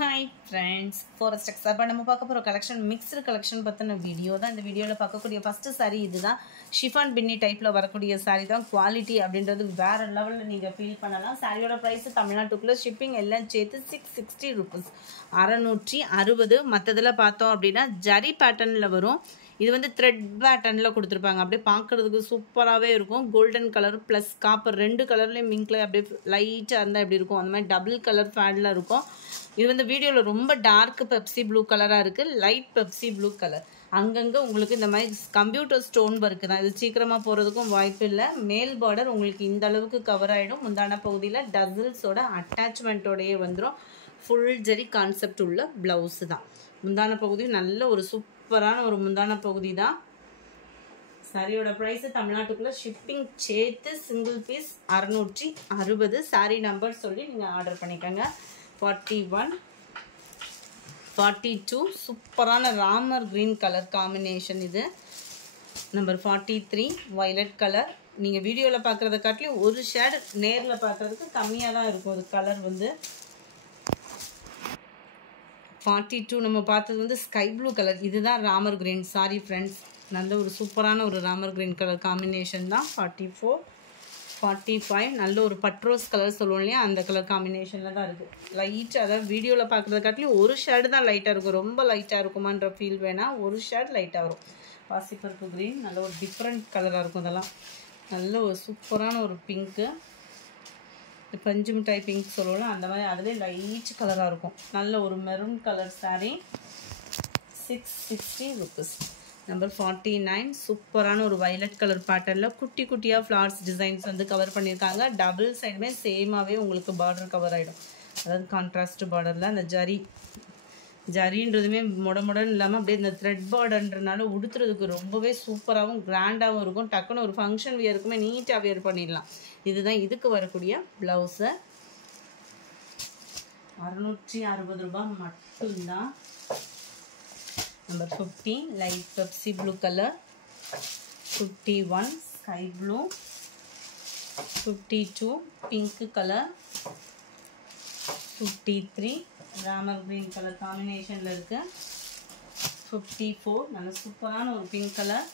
Hi friends, Forest Exab நம்ம பார்க்க போற கலெக்ஷன் மிக்ஸ்டு கலெக்ஷன் பத்தின வீடியோ தான். இந்த வீடியோல பார்க்கக்கூடிய ஃபர்ஸ்ட் saree இதுதான். ஷிஃபான் பின்னி டைப்ல வரக்கூடிய saree தான். குவாலிட்டி அப்படின்றது வேற லெவல்ல நீங்க ஃபீல் பண்ணலாம். சாரியோட பிரைஸ் தமிழ்நாட்டுக்குள்ள ஷிப்பிங் எல்லாம் சேர்த்து 660 ரூபீஸ், 660. மற்றதுல பார்த்தோம் அப்படின்னா ஜரி பேட்டர்ன்ல வரும். இது வந்து த்ரெட் பேட்டர்னில் கொடுத்துருப்பாங்க. அப்படியே பார்க்குறதுக்கு சூப்பராகவே இருக்கும். கோல்டன் கலர் ப்ளஸ் காப்பர் ரெண்டு கலர்லேயும் மிங்க்ல அப்படியே லைட்டாக இருந்தால் எப்படி இருக்கும், அந்த மாதிரி டபுள் கலர் ஃபேடில் இருக்கும். இது வந்து வீடியோவில் ரொம்ப டார்க் பெப்சி ப்ளூ கலராக இருக்குது, லைட் பெப்சி ப்ளூ கலர். அங்கங்கே உங்களுக்கு இந்த மாதிரி கம்ப்யூட்டர் ஸ்டோன் ஒர்க்கு தான். இது சீக்கிரமாக போகிறதுக்கும் வாய்ப்பு இல்லை. மேல் பார்டர் உங்களுக்கு இந்த அளவுக்கு கவர் ஆகிடும். முந்தான பகுதியில் டசில்ஸோட அட்டாச்மெண்ட்டோடையே வந்துடும். ஃபுல் ஜரி கான்செப்ட் உள்ள ப்ளவுஸு தான். முந்தான பகுதி நல்ல ஒரு சூப்பரான ஒரு முந்தான பகுதி தான். சாரியோட ப்ரைஸ் தமிழ்நாட்டுக்குள்ள ஷிப்பிங் சேர்த்து சிங்கிள் பீஸ் 660. சாரி நம்பர் சொல்லி நீங்கள் ஆர்டர் பண்ணிக்கோங்க. 41, 42 சூப்பரான ராமர் கிரீன் கலர் காம்பினேஷன். இது நம்பர் 43 வயலட் கலர். நீங்கள் வீடியோவில் பார்க்குறத காட்டிலும் ஒரு ஷேடு நேரில் பார்க்குறதுக்கு கம்மியாக தான் இருக்கும். அது கலர் வந்து 42 நம்ம பார்த்தது வந்து ஸ்கை ப்ளூ கலர். இதுதான் ராமர் கிரீன். சாரி ஃப்ரெண்ட்ஸ், நல்ல ஒரு சூப்பரான ஒரு ராமர் கிரீன் கலர் காம்பினேஷன் தான். 44, 45 நல்ல ஒரு பட்ரோஸ் கலர் சொல்லுவோம் இல்லையா, அந்த கலர் காம்பினேஷனில் தான் இருக்குது. லைட், அதாவது வீடியோவில் பார்க்குறத காட்டிலும் ஒரு ஷேடு தான் லைட்டாக இருக்கும். ரொம்ப லைட்டாக இருக்குமான்ற ஃபீல் வேணால், ஒரு ஷேடு லைட்டாக வரும். பாசிப்பருப்பு க்ரீன் நல்ல ஒரு டிஃப்ரெண்ட் கலராக இருக்கும். இதெல்லாம் நல்ல ஒரு சூப்பரான ஒரு பிங்க்கு, பஞ்சு மிட்டாய் பிங்க் சொல்லுவோம்ல அந்த மாதிரி, அதுலேயே லைட் கலராக இருக்கும். நல்ல ஒரு maroon colour sari, 660 rupees. Number 49 சூப்பரான ஒரு வயலட் கலர் பேட்டர்னில் குட்டி குட்டியாக ஃப்ளார்ஸ் டிசைன்ஸ் வந்து கவர் பண்ணியிருக்காங்க. டபுள் சைடுமே சேமாகவே உங்களுக்கு பார்டர் கவர் ஆகிடும். அதாவது கான்ட்ராஸ்ட் பார்டரில் அந்த ஜரின்றதுமே மொடன்னு இல்லாமல் அப்படியே இந்த த்ரெட் பார்டர்ன்றனால உடுத்துறதுக்கு ரொம்பவே சூப்பராகவும் கிராண்டாகவும் இருக்கும். டக்குன்னு ஒரு ஃபங்க்ஷன் வியருக்குமே நீட்டாக வியர் பண்ணிடலாம். இதுதான் இதுக்கு வரக்கூடிய ப்ளவுஸு. 660 ரூபாய் மட்டும்தான். Number 50 light Pepsi blue colour, 51 sky blue, 52 pink colour, 53 Ramar green colour காம்பினேஷனில் இருக்குது, 54 நல்ல சூப்பரான ஒரு பிங்க் கலர்,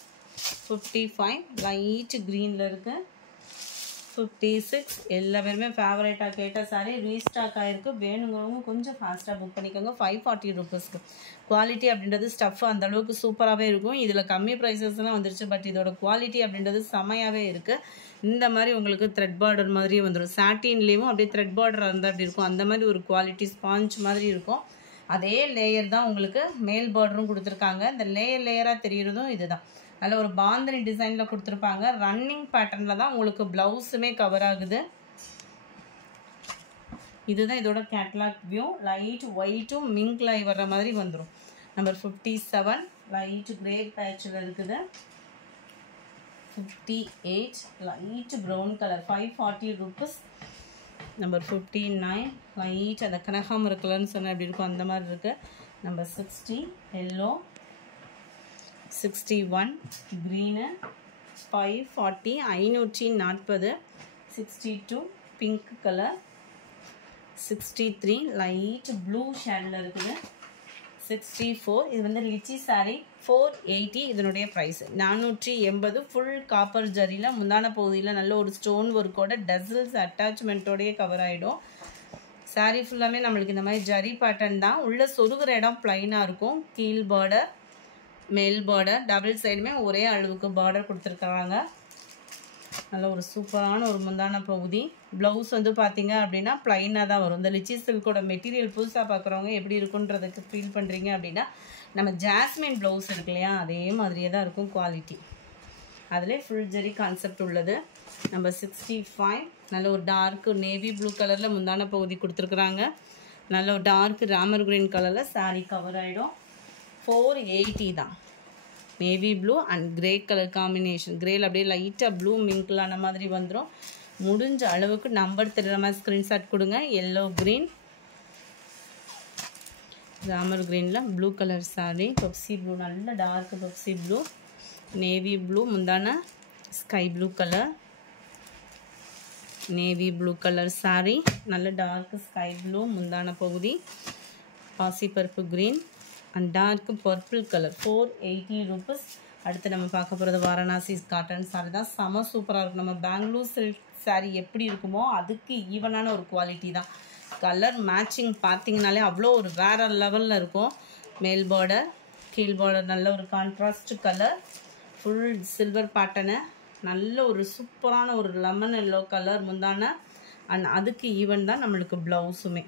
55 லைட் க்ரீனில் இருக்குது, 56 எல்லா பேருமே ஃபேவரேட்டாக கேட்ட சாரி ரீஸ்டாக் ஆகிருக்கு. வேணுங்கிறவங்க கொஞ்சம் ஃபாஸ்ட்டாக புக் பண்ணிக்கோங்க. 540 ரூபீஸ்க்கு. குவாலிட்டி அப்படின்றது ஸ்டஃப் அந்தளவுக்கு சூப்பராகவே இருக்கும். இதில் கம்மி ப்ரைஸஸ்லாம் வந்துருச்சு, பட் இதோட குவாலிட்டி அப்படின்றது செமையாகவே இருக்குது. இந்த மாதிரி உங்களுக்கு த்ரெட் பார்டர் மாதிரியே வந்துடும். சாட்டின்லேயும் அப்படியே த்ரெட் பார்டர் இருந்தால் அப்படி இருக்கும். அந்த மாதிரி ஒரு குவாலிட்டி ஸ்பாஞ்ச் மாதிரி இருக்கும். அதே லேயர் தான் உங்களுக்கு மேல் பார்டரும் கொடுத்துருக்காங்க. இந்த லேயராக தெரிகிறதும் இதுதான். அதில் ஒரு பாந்தனி டிசைனில் கொடுத்துருப்பாங்க. ரன்னிங் பேட்டர்னில் தான் உங்களுக்கு ப்ளவுஸுமே கவர் ஆகுது. இதுதான் இதோட கேட்லாக் வியூ. லைட் ஒயிட்டும் மிங்க்லாய் வர்ற மாதிரி வந்துடும். நம்பர் 57 லைட் கிரே பேட்சில் இருக்குது. 58 light brown colour, 540 rupees. Number 59 light அந்த கனகாமர கலர்னு சொன்னால் எப்படி இருக்கும் அந்த மாதிரி இருக்குது. Number 60 yellow, 61 green, 540 540, 62 pink colour, 63 light blue ஷேடில் இருக்குது, 64 இது வந்து லிச்சி சாரீ, 480 இதனுடைய ப்ரைஸ். 480 ஃபுல் காப்பர் ஜரியில் முந்தான பகுதியில் நல்ல ஒரு ஸ்டோன் ஒர்க்கோட டசில்ஸ் அட்டாச்மெண்ட்டோடையே கவர் ஆகிடும். சாரீ ஃபுல்லாமே நம்மளுக்கு இந்த மாதிரி ஜரி பேட்டர்ன் தான். உள்ளே சொருகிற இடம் ப்ளைனாக இருக்கும். கீழ் பார்டர் மேல் பார்டர் டபுள் சைடுமே ஒரே அளவுக்கு பார்டர் கொடுத்துருக்காங்க. நல்ல ஒரு சூப்பரான ஒரு முந்தான பகுதி. ப்ளவுஸ் வந்து பார்த்தீங்க அப்படின்னா ப்ளைனாக தான் வரும். இந்த லிச்சி சில்கோட மெட்டீரியல் புதுசாக பார்க்குறவங்க எப்படி இருக்குன்றதுக்கு ஃபீல் பண்ணுறீங்க அப்படின்னா, நம்ம ஜாஸ்மின் ப்ளவுஸ் இருக்கு இல்லையா, அதே மாதிரியே தான் இருக்கும் குவாலிட்டி. அதிலே ஃபுல் ஜரி கான்செப்ட் உள்ளது. நம்பர் 65 நல்ல ஒரு டார்க் நேவி ப்ளூ கலரில் முந்தான பகுதி கொடுத்துருக்குறாங்க. நல்ல ஒரு டார்க் ராமர் கிரீன் கலரில் சாரீ கவர் ஆகிடும். 480 தான். Navy blue and grey colour combination. கிரேயில் அப்படியே லைட்டாக ப்ளூ மிங்க்லான மாதிரி வந்துடும். முடிஞ்ச அளவுக்கு நம்பர் தெரிகிற மாதிரி ஸ்க்ரீன்ஷாட் கொடுங்க. எல்லோ க்ரீன், ராமர் க்ரீனில் blue colour sari, Pepsi blue நல்ல dark Pepsi blue, navy blue முந்தான sky blue colour, navy blue colour sari, நல்ல டார்க் ஸ்கை ப்ளூ முந்தான பகுதி, பாசிப்பருப்பு green and dark purple colour 480 rupees. அடுத்து நம்ம பார்க்க போகிறது வாரணாசி காட்டன் சாரி தான். செம சூப்பராக இருக்கும். நம்ம பெங்களூர் சில்க் சாரீ எப்படி இருக்குமோ அதுக்கு ஈவனான ஒரு குவாலிட்டி தான். கலர் மேட்சிங் பார்த்தீங்கனாலே அவ்வளோ ஒரு வேறு லெவலில் இருக்கும். மேல் பார்டர் கீழ் பார்டர் நல்ல ஒரு contrast colour, full silver pattern, நல்ல ஒரு சூப்பரான ஒரு லெமன் எல்லோ கலர் முந்தான அண்ட் அதுக்கு ஈவன் தான் நம்மளுக்கு ப்ளவுஸுமே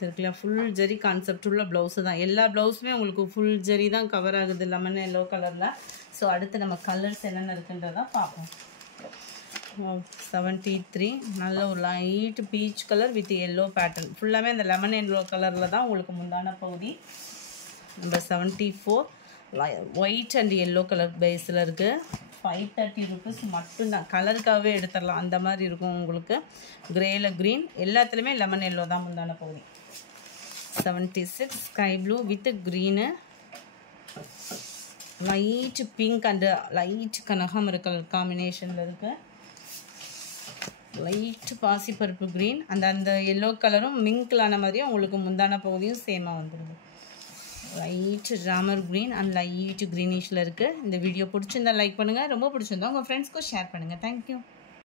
இருக்குல்ல. ஃபுல் ஜெரி கான்செப்ட் உள்ள ப்ளவுஸு தான். எல்லா ப்ளவுஸுமே உங்களுக்கு ஃபுல் ஜெரி தான் கவர் ஆகுது லெமன் எல்லோ கலரில். ஸோ அடுத்து நம்ம கலர்ஸ் என்னென்ன இருக்குன்றதான் பார்ப்போம். 73 நல்ல ஒரு light peach colour with yellow pattern. ஃபுல்லாமே அந்த லெமன் எல்லோ கலரில் தான் உங்களுக்கு முந்தான பகுதி. Number 74 white and yellow colour பேஸில் இருக்குது. 530 rupees மட்டும்தான். கலருக்காகவே எடுத்துடலாம் அந்த மாதிரி இருக்கும் உங்களுக்கு. கிரேல க்ரீன் எல்லாத்துலேயுமே லெமன் எல்லோ தான் முந்தான பகுதி. 76 sky blue with green, light pink and light கனகாமர கலர் காம்பினேஷனில் இருக்குது. லைட் பாசிப்பருப்பு க்ரீன் அந்த எல்லோ கலரும் மிங்கிளான மாதிரியும் உங்களுக்கு முந்தான பகுதியும் சேமாக வந்துடுது. Light Ramar green and light க்ரீனிஷில் இருக்குது. இந்த வீடியோ பிடிச்சிருந்தா லைக் பண்ணுங்கள், ரொம்ப பிடிச்சிருந்தா உங்கள் ஃப்ரெண்ட்ஸ்க்கும் ஷேர் பண்ணுங்கள். தேங்க்யூ.